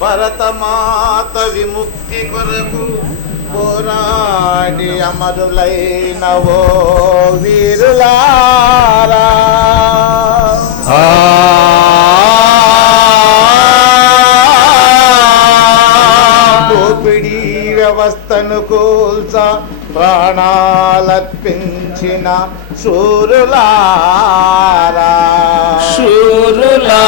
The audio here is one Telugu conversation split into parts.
భరతమాత విముక్తి కొరకు పోరాడి అమరులైన ఓ వీరులారా దోపిడీ వ్యవస్థను కూల్చ ప్రాణాలర్పించిన శూరులారా శూరులారా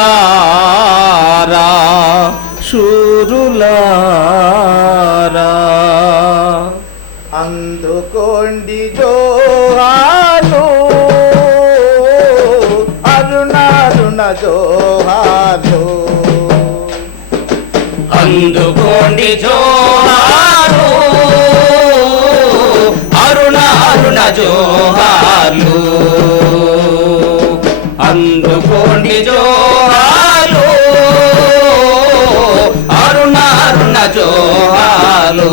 శూరులారా శూరులారా అందుకోండి జోహాలు అరుణారుణ జోహాలు అందుకోండి జోహారు అరుణ అరుణ జోహార్లు అందుకోండి జోహాలు జోహాలు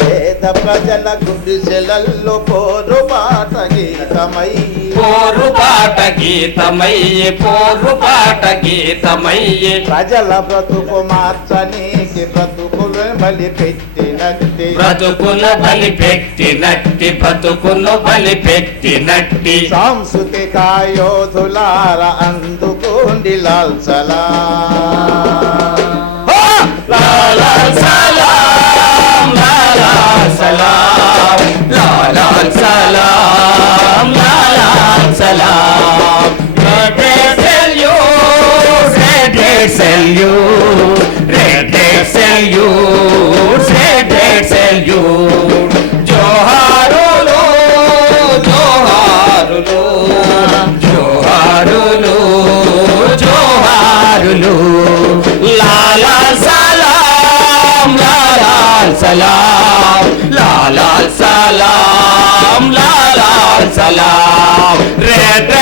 పేద ప్రజల గుడిసెలల్లో పోరు పాట గీతమై. పోరు పాట గీతమయ్యే పోరు పాట గీతమయ్యే ప్రజల బ్రతుకు మార్చనీకి బ్రతుకులు బలి పెట్టినట్టి. బ్రతుకును బలి పెట్టినట్టి బ్రతుకును బలి పెట్టినట్టి. సాంస్కృతిక యోధులార అందుకోండి లాల్సలా లాలా సలాం లాలా సలాం లాలా సలాం లాలా సలాం రెడ్డే సెల్యూట్ సలాం లాలా సలాం లాలా సలాం. రెడ్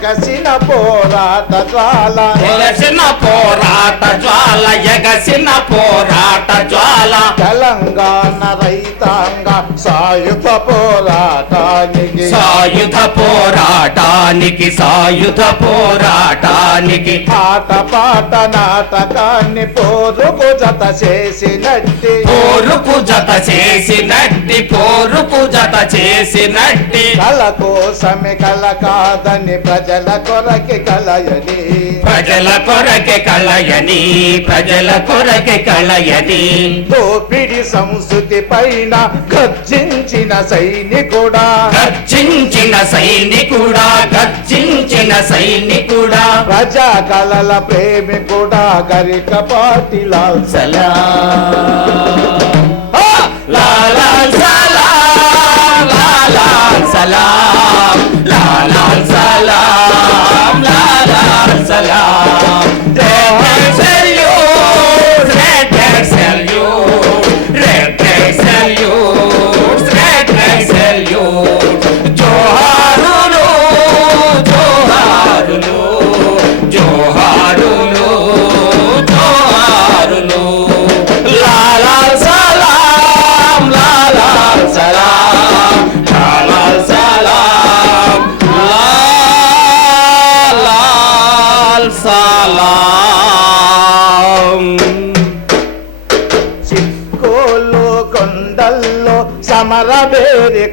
ఎగసిన పోరాట జ్వాల. ఎగసిన పోరాట జ్వాల ఎగసిన పోరాట జ్వాల. తెలంగాణ రైతాంగ సాయుధ పోరాటానికి. సాయుధ పోరాటానికి సాయుధ పోరాటానికి. ఆట పాట నాటకాన్ని పోరుకు జత చేసినట్టి. పోరుకు జత చేసినట్టి పోరుకు జత చేసినట్టి. కల కోసమే కల కాదని ప్రజల కొరకి కలయని. ప్రజల కొరకే కళయని ప్రజల కొరకే కళయని దోపిడి సంస్కృతి పైన గర్జించిన సైనికుడా. గర్జించిన సైనికుడా గర్జించిన సైనికుడా. ప్రజా కళల ప్రేమికుడా గరిక పాటిలా లాలా సలాం. లాలా సలాం. లాలా సలాం లాలా సలాం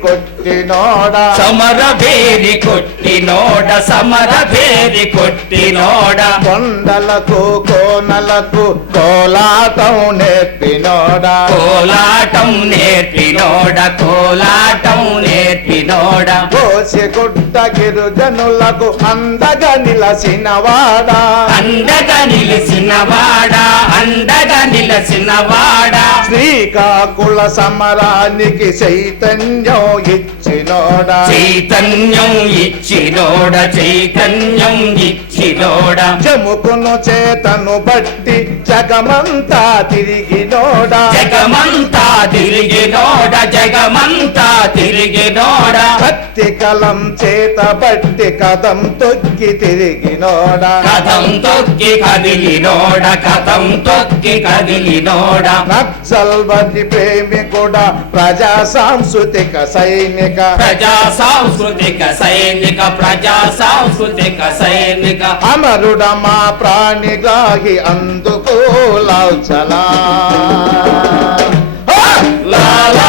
కొట్టినోడా? సమర భేరి కొట్టినోడ సమర భేరి కొట్టినోడ. కొండలకు కోనలకు కోలాటం నేర్పినోడా? కోలాటం నేర్పినోడ కోలాటం నేర్పినోడ కోసి గుట్ట గిరిజనులకు అందగా నిలసినవాడా. అండగా నిలిచినవాడా అండగా నిలచినవాడా శ్రీకాకుళ సమరానికి చైతన్యం ఇచ్చినోడా. చైతన్యం ఇచ్చినోడ. చైతన్యం ఇచ్చి కుర్చీలోడ జముకును చేతను బట్టి జగమంతా తిరిగినోడా జగమంతా తిరిగినోడ జగమంతా తిరిగినోడ కత్తి కలం చేత బట్టి కదం తొక్కి తిరిగినోడా కథం తొక్కి కదిలినోడ కథం తొక్కి కదిలినోడ నక్సల్బతి ప్రేమికుడ ప్రజా సాంస్కృతిక సైనిక. ప్రజా సాంస్కృతిక సైనిక ప్రజా సాంస్కృతిక సైనిక. అమరుడమా మా ప్రాణిగ్రాహి అందుకు లాల్చలా. లాలా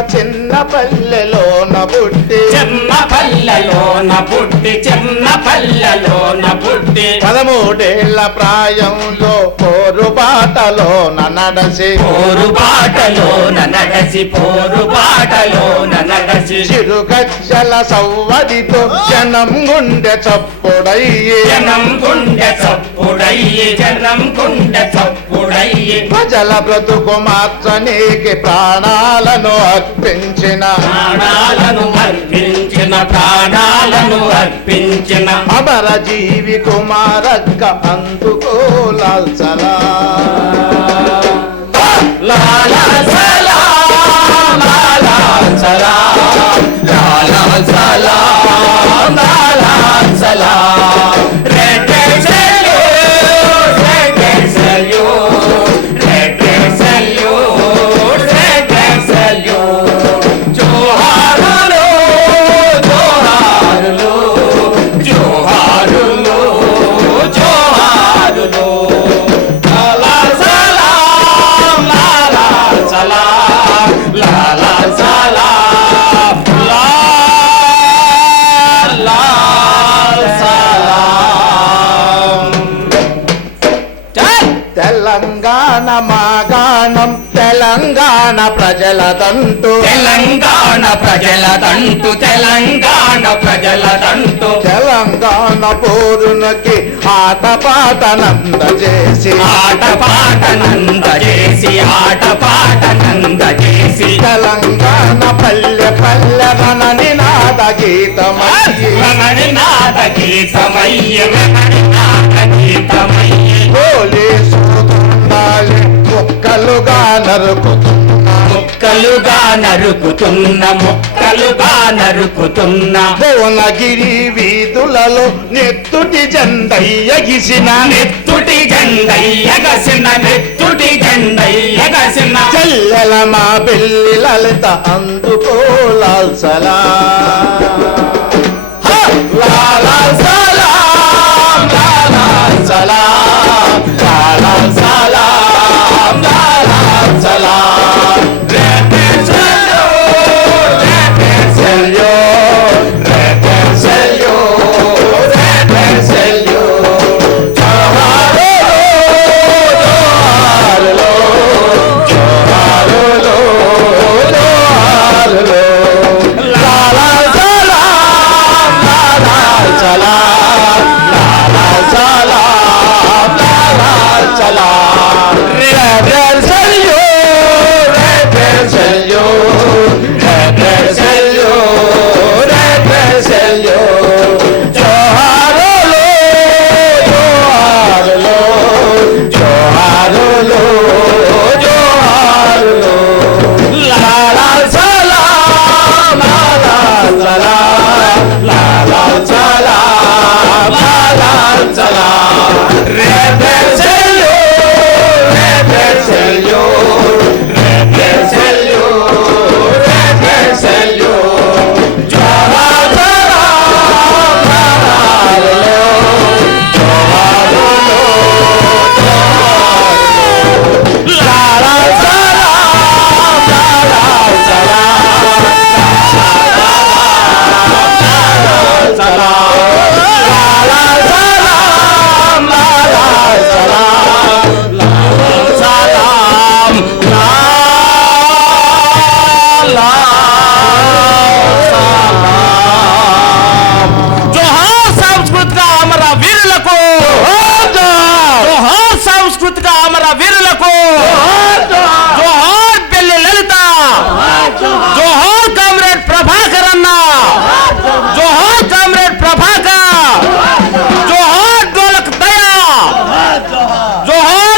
చిన్న పల్లెలో పల్లెలోన పుట్టి. చిన్న పల్లెలోన పుట్టి చిన్న పల్లెలోన పుట్టి. పదమూడేళ్ళ ప్రాయంలో పోరు బాటలోన నడసి. పోరు బాటలోన నడసి పోరు బాటలోన నడసి. చిరుగజ్జల సవ్వడితో జనం గుండె చప్పుడయ్యి. జనం గుండె చప్పుడయ్యి జనం గుండె చప్పుడయ్యి. ప్రజల బ్రతుకు మార్చనీకి ప్రాణాలను అర్పించిన. ప్రాణాలను అర్పించిన ప్రాణాలను అర్పించిన. అమర జీవి కుమారక్క అందుకో లాల్చలా తెలంగాణ మాగాణం తెలంగాణ ప్రజలదంటూ తెలంగాణ ప్రజలదంటూ తెలంగాణ ప్రజలదంటూ తెలంగాణ పోరునకి ఆటపాట నందజేసి ఆట పాట నంద చేసి ఆట పాట నంద చేసి తెలంగాణ పల్లె పల్లె రణ నినాద గీతమయ్యి రమణి నాద గీతమయ్య రమణి నాద గీతమయ్య. ముక్కలుగా నరుకుతున్నా ముక్కలుగా నరుకుతున్న ముక్కలుగా నరుకుతున్న. భువనగిరి వీధులలో నెత్తుటి జెండయ్య గిసిన. నెత్తుటి జెండయ్యగసిన నెత్తుటి జెండయ్యగసిన చెల్లెల మా పెళ్ళి లలిత అందుకోలాల్సలా